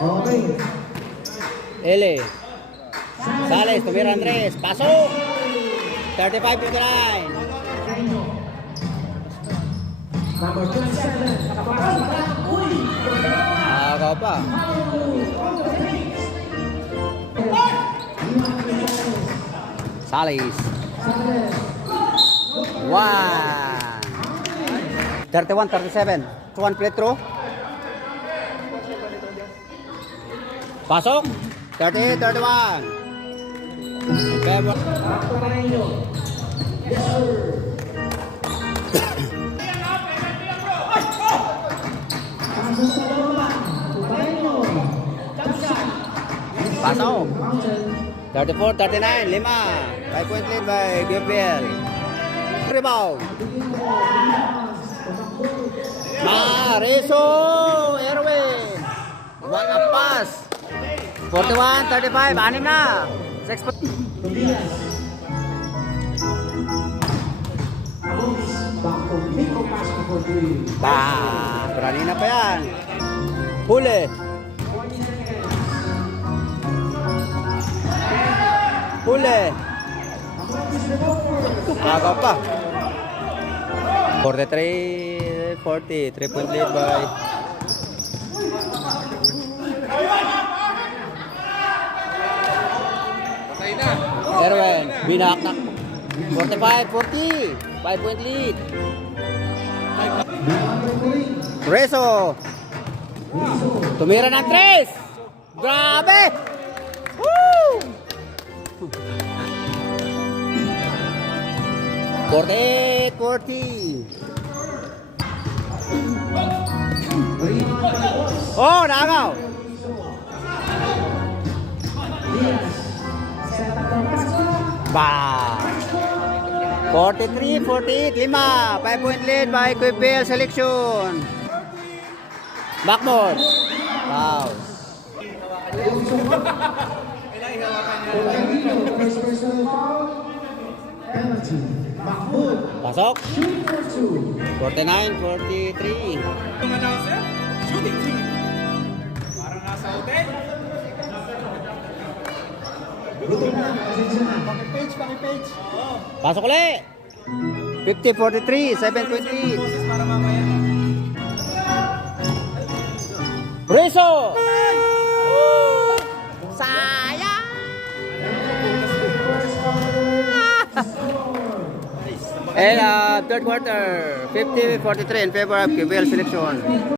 Okay. Ele. Sales, tumira Andres. Pasok! 35-59. Number 27. Uy! Agaw pa. Sales. 1. 31-37. 1 play through. Pasok. 30-31. Favor. Yes, sir. Pasok. 34-39. 5. 5-point lead by Gabriel. Rebound. Mariso. Erwin. One up pass. 41-35. 6 na. 6 point. Berani na pa yan. Huli. Huli. Agaw pa. 43-40. 3-point lead by Erwin. Binaknak. 45-40. 5-point lead. Reso. Tumira ng 3. Grabe! Woo! 48-40. Oh, nagaw. Ba. 43-48, 5. 5-point lead by QPL selection. Backboard. Wow. Pasok. 49-43. Shooting team. Parang nasa hotel. Paki-page. Pasok ulit. 50-43, 7-point lead. Para mamaya. Reso. Sayang. And third quarter, 50-43 in favor of QPL selection.